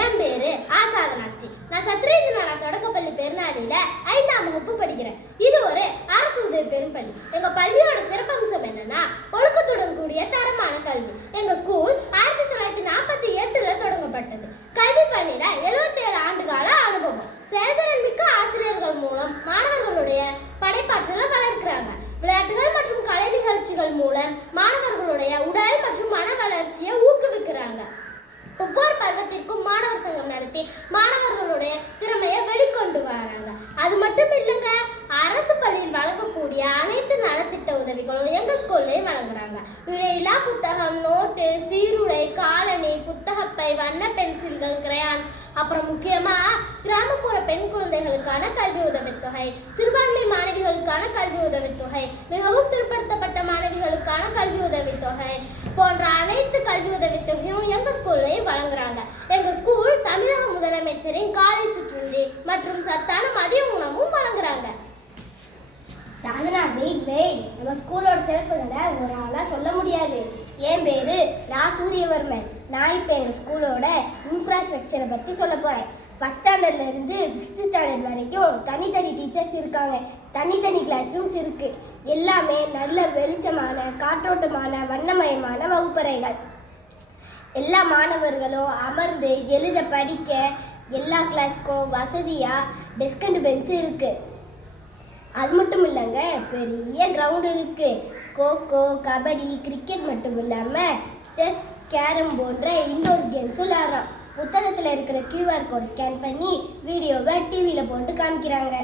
என் பேரு ஆசாதனா ஸ்ரீ. நான் சத்ரேந்திரநாடா தொடக்கப்பள்ளி பெருநாளில 5ஆம் வகுப்பு படிக்கிறேன். இது ஒரு அரசு உதவி பெறும் பள்ளி. எங்க பள்ளியோட சிறப்பம்சம் என்னன்னா ஒழுக்கத்துடன் கூடிய தரமான கல்வி. எங்க ஸ்கூல் 1948ல தொடங்கப்பட்டது. கல்வி பள்ளியில 77 ஆண்டுகால அனுபவம். செயல்திறன் மிக்க ஆசிரியர்கள் மூலம் மாணவர்களுடைய படைப்பாற்றலை வளர்க்கிறாங்க. விளையாட்டுகள் மற்றும் கலை நிகழ்ச்சிகள் மூலம் மாணவர்களுடைய உடல் மற்றும் மன வளர்ச்சியை ஊக்குவிக்கிறாங்க. ஒவ்வொரு பருவத்திற்கும் மாணவர் சங்கம் நடத்தி மாணவர்களுடைய திறமையை வெளிக்கொண்டு வராங்க. அது மட்டும் இல்லைங்க, அரசு பள்ளியில் வழங்கக்கூடிய அனைத்து நலத்திட்ட உதவிகளும் எங்க ஸ்கூல்லையும் வழங்குறாங்க. விலையில்லா புத்தகம், நோட்டு, சீருடை, காலணி, புத்தகப்பை, வண்ண பென்சில்கள், கிரையான்ஸ், அப்புறம் முக்கியமா கிராமப்புற பெண் குழந்தைகளுக்கான கல்வி உதவித்தொகை, சிறுபான்மை மாணவிகளுக்கான கல்வி உதவித்தொகை, மிகவும் பிற்படுத்தப்பட்ட மாணவிகளுக்கான கல்வி உதவித்தொகை போன்ற அனைத்து கல்வி உதவித்தொகையும் எங்க ஸ்கூல்லையும் வழங்குறாங்க. எங்க ஸ்கூல் தமிழக முதலமைச்சரின் காலை சிற்றுண்டி மற்றும் சத்தான மதிய உணவும் வழங்குறாங்க. சாதனா வெயிட் நம்ம ஸ்கூலோட சிறப்புகளை ஒரு ஆளாக சொல்ல முடியாது. என் பேர் ரா சூரியவர்மன். நான் இப்போ எங்கள் ஸ்கூலோட இன்ஃப்ராஸ்ட்ரக்சரை பற்றி சொல்ல போகிறேன். ஃபஸ்ட் ஸ்டாண்டர்ட்லேருந்து 5th ஸ்டாண்டர்ட் வரைக்கும் தனித்தனி டீச்சர்ஸ் இருக்காங்க. தனித்தனி கிளாஸ் ரூம்ஸ் இருக்குது. எல்லாமே நல்ல வெளிச்சமான, காற்றோட்டமான, வண்ணமயமான வகுப்பறைகள். எல்லா மாணவர்களும் அமர்ந்து எழுத படிக்க எல்லா கிளாஸுக்கும் வசதியாக டெஸ்க் அண்ட் பெஞ்சு இருக்குது. அது மட்டும் இல்லைங்க, பெரிய கிரவுண்டு இருக்குது. கோகோ, கபடி, கிரிக்கெட் மட்டும் இல்லாமல் செஸ், கேரம் போன்ற இன்டோர் கேம்ஸும் விளையாடலாம். புத்தகத்தில் இருக்கிற QR கோட் ஸ்கேன் பண்ணி வீடியோவை டிவியில் போட்டு காமிக்கிறாங்க.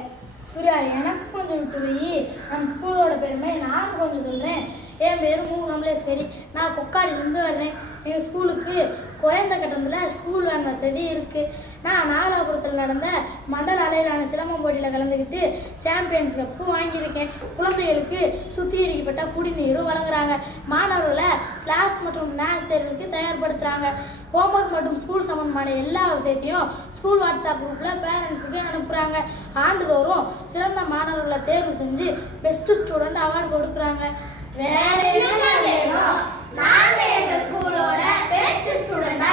சூர்யா, எனக்கு கொஞ்சம் விட்டு போய் நம்ம ஸ்கூலோட பெருமை நானும் கொஞ்சம் சொல்கிறேன். என் பேர் மு. கமலேஸ்வரி. நான் கொக்காடிலேருந்து வர்றேன். எங்கள் ஸ்கூலுக்கு குறைந்த கட்டணத்தில் ஸ்கூல் வேன் வசதி இருக்குது. நான் நாகலாபுரத்தில் நடந்த மண்டல அளவிலான சிலம்பம் போட்டியில் கலந்துக்கிட்டு சாம்பியன்ஸ் கப்பு வாங்கியிருக்கேன். குழந்தைகளுக்கு சுத்திகரிக்கப்பட்ட குடிநீரும் வழங்குறாங்க. மாணவர்களை ஸ்லாஸ் மற்றும் நேஸ் தேர்வுக்கு தயார்படுத்துகிறாங்க. ஹோம்ஒர்க் மற்றும் ஸ்கூல் சம்பந்தமான எல்லா விஷயத்தையும் ஸ்கூல் வாட்ஸ்அப் குரூப்பில் பேரண்ட்ஸுக்கு அனுப்புகிறாங்க. ஆண்டுதோறும் சிறந்த மாணவர்களை தேர்வு செஞ்சு பெஸ்ட் ஸ்டூடெண்ட் அவார்டு கொடுக்குறாங்க. வேற என்ன வேணும்? நாங்க எங்க ஸ்கூலோட பெஸ்ட் ஸ்டூடெண்டா